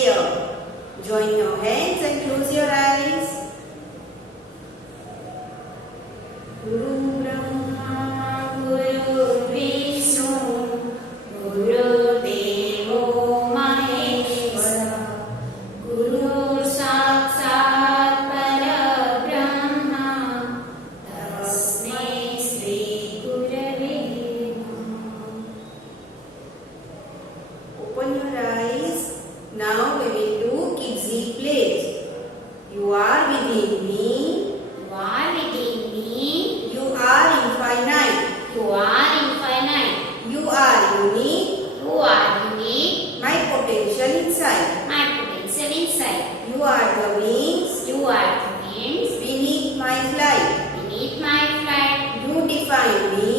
prayer. Join your hands and close your eyes. Guru Brahma Guru Vishnu Guru Devo Maheshwara Guru Sakshat Parabrahma Tasmai Shri Gurave Namah. Open your eyes. Now we will do Kidsy Plays. You are within me. You are within me. You are infinite. You are infinite. You are unique. You are unique. My potential inside. My potential inside. You are the wings You are the winds beneath my flight. beneath my flight. You define me.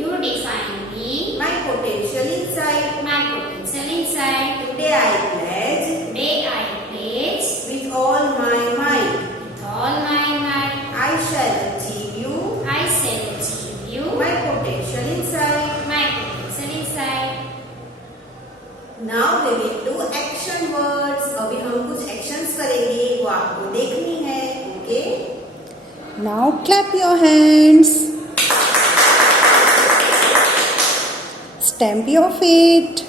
You define me. My potential inside. My potential inside. Today I pledge Today I pledge with all my might. with all my might. I shall achieve you. I shall achieve you. My potential inside. My potential inside. Now we will do action words. अभी हम कुछ actions करेंगे वो आपको देखनी है. Okay? Now clap your hands. Stamp your feet.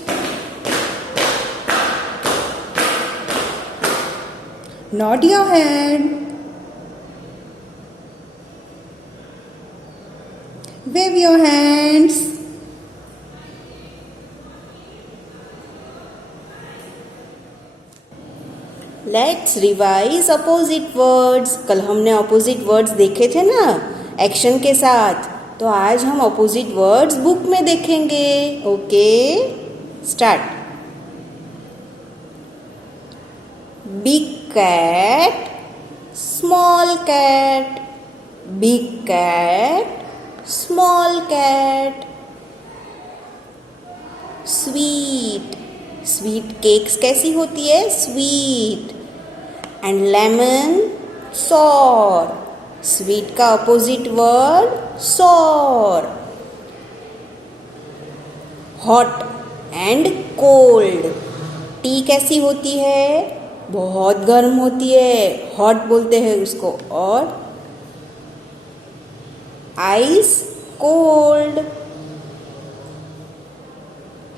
Nod your head. Wave your hands. Let's revise opposite words. कल हमने opposite words देखे थे ना एक्शन के साथ, तो आज हम opposite words बुक में देखेंगे. Okay, start. Big cat, small cat. Big cat, small cat. Sweet, sweet cakes कैसी होती है? Sweet. And lemon, sour. Sweet का opposite word sour. Hot and cold. Tea कैसी होती है? बहुत गर्म होती है, हॉट बोलते हैं उसको. और आइस, कोल्ड.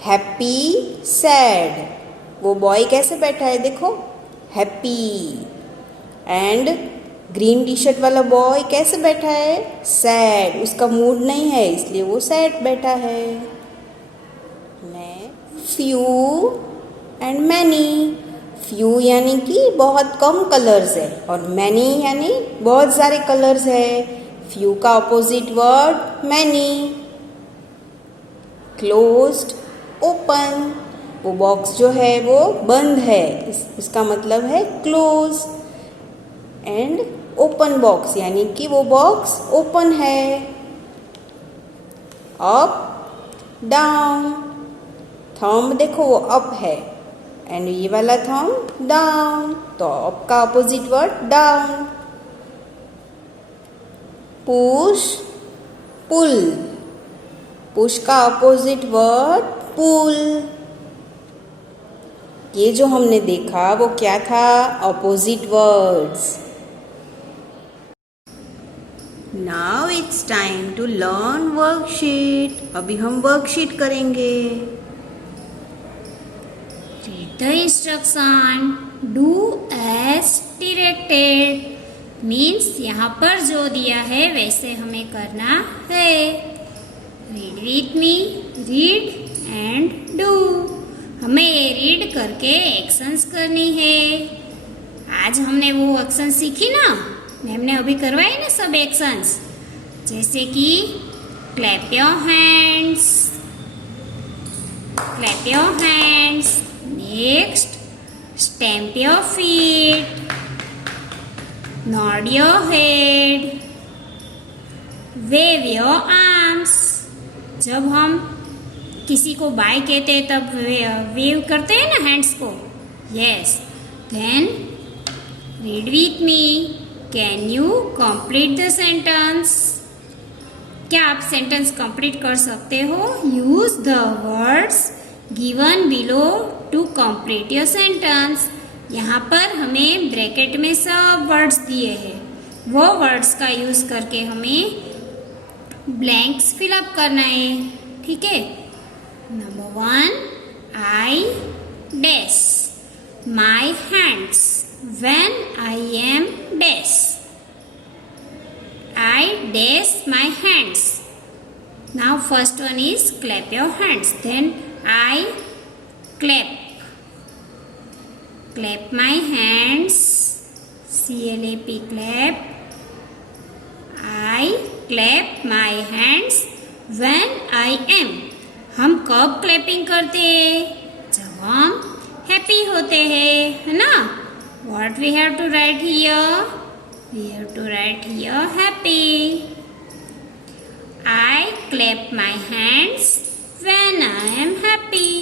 Happy, sad. वो बॉय कैसे बैठा है देखो, happy. And green tea shirt वाला बॉय कैसे बैठा है? सैड. उसका मूड नहीं है इसलिए वो सैड बैठा है. Few and many. फ्यू यानी कि बहुत कम कलर्स है और मैनी यानी बहुत सारे कलर्स है. फ्यू का opposite word many. Closed, open. वो बॉक्स जो है वो बंद है, इसका मतलब है क्लोज. एंड ओपन बॉक्स यानी कि वो बॉक्स ओपन है. Up, down. थंब देखो वो अप है एंड ये वाला थंब डाउन, तो अप का opposite word down. Push, pull. Push का अपोजिट वर्ड पुल. ये जो हमने देखा वो क्या था? Opposite words. Now it's time to learn worksheet. अभी हम वर्कशीट करेंगे. Read the instruction. Do as directed. Means यहाँ पर जो दिया है वैसे हमें करना है. Read with me. Read and do. हमें ये रीड करके एक्शंस करनी है. आज हमने वो एक्शन सीखी ना, मैम ने अभी करवाई ना सब एक्शंस, जैसे कि clap your hands. Clap your hands. Next, stamp your feet. Nod your head. Wave your arms. जब हम किसी को बाय कहते हैं तब वेव करते हैं ना हैंड्स को. Yes. Then read with me. Can you complete the sentence. क्या आप सेंटेंस कंप्लीट कर सकते हो? Use the words given below to complete your sentence. यहाँ पर हमें ब्रैकेट में सब वर्ड्स दिए हैं, वो वर्ड्स का यूज करके हमें ब्लैंक्स फिलअप करना है। ठीक है। Number 1, I dash my hands when I am dash. I dash my hands. Now first one is clap your hands. Then I clap. Clap my hands. CLAP clap. I clap my hands when I am. हम कब clapping करते हैं? जब हम happy होते हैं, है ना? What we have to write here? We have to write here happy. I clap my hands when I am happy.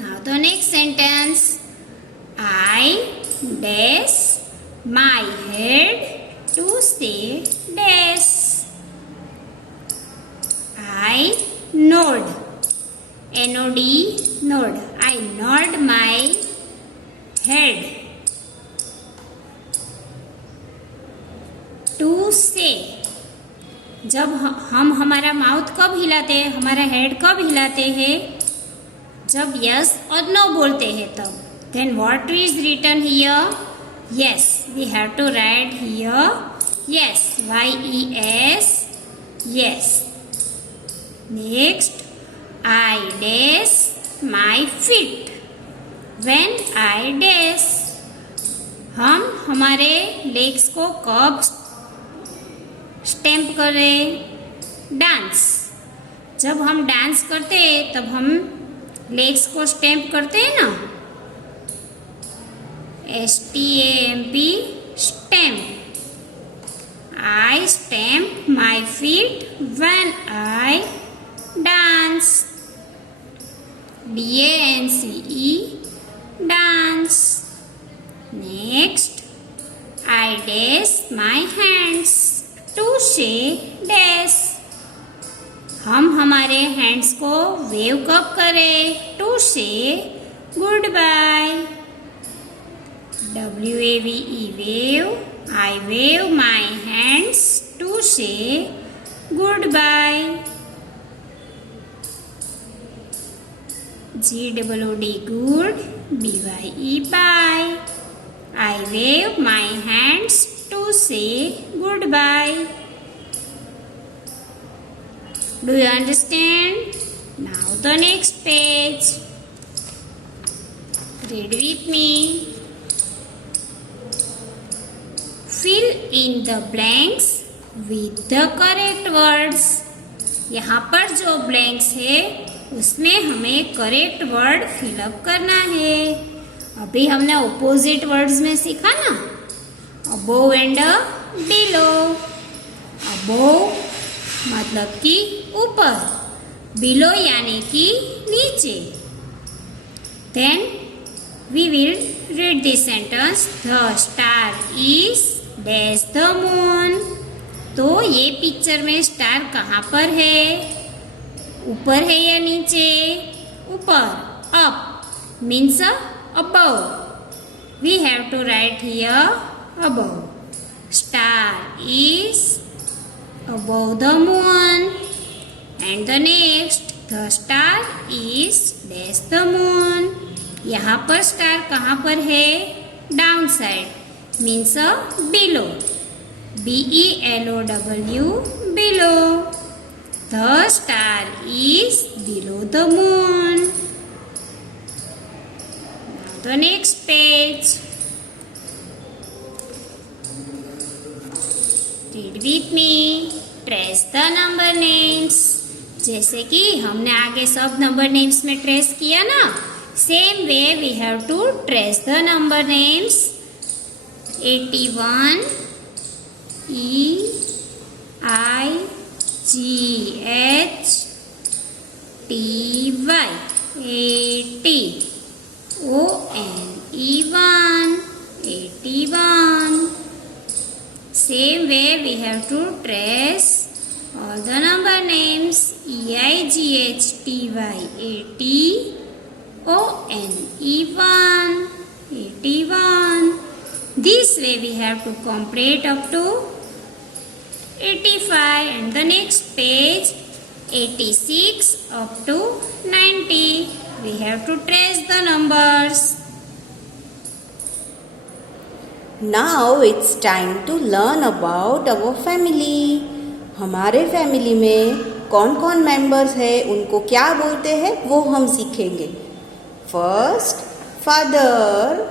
Now the next sentence. I dash my head to say dash. I nod. N-O-D, nod. I nod my head. To say, जब हम हमारा mouth कब हिलाते हैं, हमारा head कब हिलाते हैं? जब यस और नो बोलते हैं तब। Then what is written here? Yes, we have to write here yes, YES, yes. Next, I dash my feet when I dash. हम हमारे लेग्स को कब स्टैम्प करें? डांस। जब हम डांस करते हैं तब हम लेग्स को स्टैम्प करते हैं ना, STAMP, stamp. I stamp my feet when I dance, DANCE, dance. Next, I dash my hands to say dash. हम हमारे हैंड्स को वेव कब करें? To say good bye, WAVE, wave. I wave my hands to say good bye, GOOD, good, BYE, bye. I wave my hands to say goodbye. Do you understand? Now the next page. Read with me. Fill in the blanks with the correct words. यहाँ पर जो blanks है उसमें हमें correct word fill up करना है। अभी हमने ऑपोजिट वर्ड्स में सीखा ना, अबोव एंड बिलो। अबोव मतलब कि ऊपर, बिलो यानी कि नीचे। Then we will read this sentence. The star is dash the moon. तो ये पिक्चर में स्टार कहाँ पर है? ऊपर है या नीचे? ऊपर, up means above. We have to write here above. Star is above the moon. And the next, the star is dash the moon. यहाँ पर स्टार कहाँ पर है? Down side means below. BELOW, below. The star is below the moon. The next page. Read with me. Trace the number names. जैसे कि हमने आगे सब नंबर नेम्स में ट्रेस किया ना, same way we have to trace the number names. 81, EIGHTY, 80, ONE1, 81. Same way we have to trace all the number names. EIGHTY, 80, ONE1, 71. This way we have to complete up to 85 and the next page 86 up to 90. We have to trace the numbers. Now it's time to learn about our family. हमारे family में कौन कौन members हैं, उनको क्या बोलते हैं वो हम सीखेंगे. First father.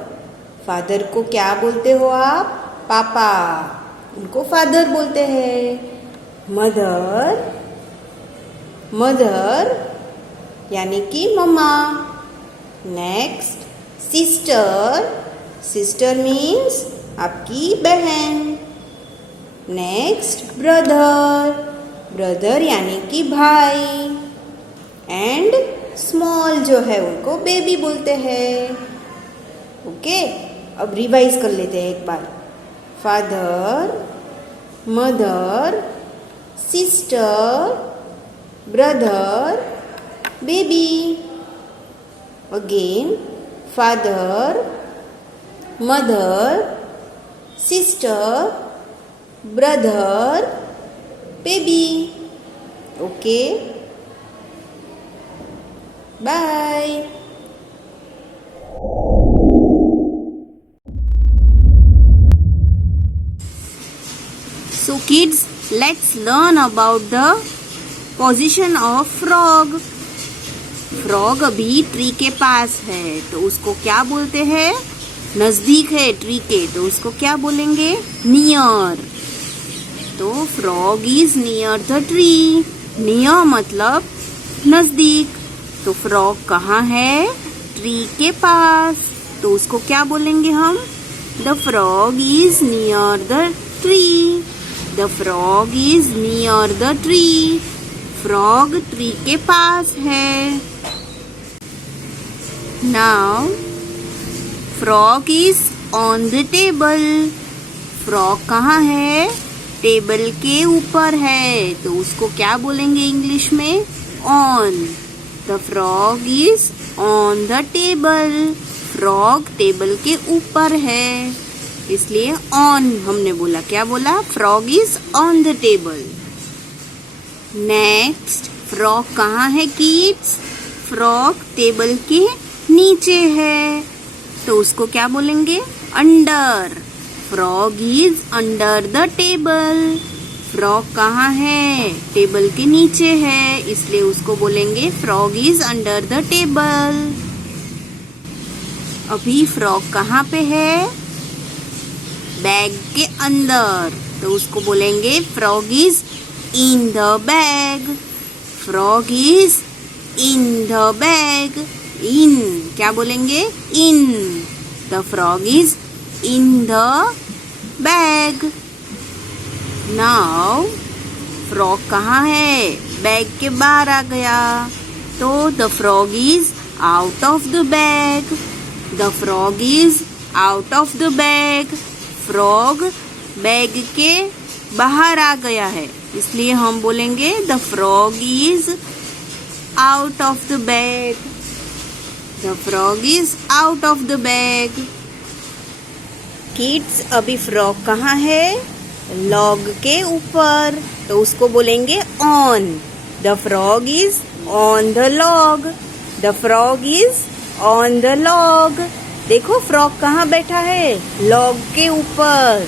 फादर को क्या बोलते हो आप? पापा. उनको फादर बोलते हैं. मदर. मदर यानी कि मम्मा. Next sister. सिस्टर मीन्स आपकी बहन. Next brother. ब्रदर यानी कि भाई. एंड स्मॉल जो है उनको बेबी बोलते हैं. ओके, अब रिवाइज कर लेते हैं एक बार. Father, mother, sister, brother, baby. Again father, mother, sister, brother, baby. Okay, bye. So kids, let's learn about the position of frog. Frog अभी ट्री के पास है तो उसको क्या बोलते हैं? नजदीक है ट्री के तो उसको क्या बोलेंगे? नियर. तो frog is near the tree. Near मतलब नजदीक. तो फ्रॉग कहाँ है? ट्री के पास. तो उसको क्या बोलेंगे हम? The frog is near the tree. The frog is near the tree. Frog tree के पास है. Now frog is on the table. Frog कहाँ है? टेबल के ऊपर है तो उसको क्या बोलेंगे इंग्लिश में? On. The frog is on the table. Frog table के ऊपर है इसलिए ऑन हमने बोला. क्या बोला? Frog is on the table. Next frog कहाँ है किड्स? फ्रॉग टेबल के नीचे है तो उसको क्या बोलेंगे? Under. Frog is under the table. Frog कहाँ है? टेबल के नीचे है इसलिए उसको बोलेंगे frog is under the table. अभी फ्रॉग कहाँ पे है? बैग के अंदर तो उसको बोलेंगे frog is in the bag. Frog is in the bag. In क्या बोलेंगे? In. The frog is in the bag. Now frog कहाँ है? बैग के बाहर आ गया तो the frog is out of the bag. The frog is out of the bag. Frog bag के बाहर आ गया है इसलिए हम बोलेंगे the frog is out of the bag. The frog is out of the bag. Kids अभी frog कहाँ है? लॉग के ऊपर तो उसको बोलेंगे on. The frog is on the log. The frog is on the log. देखो फ्रॉग कहाँ बैठा है? लॉग के ऊपर.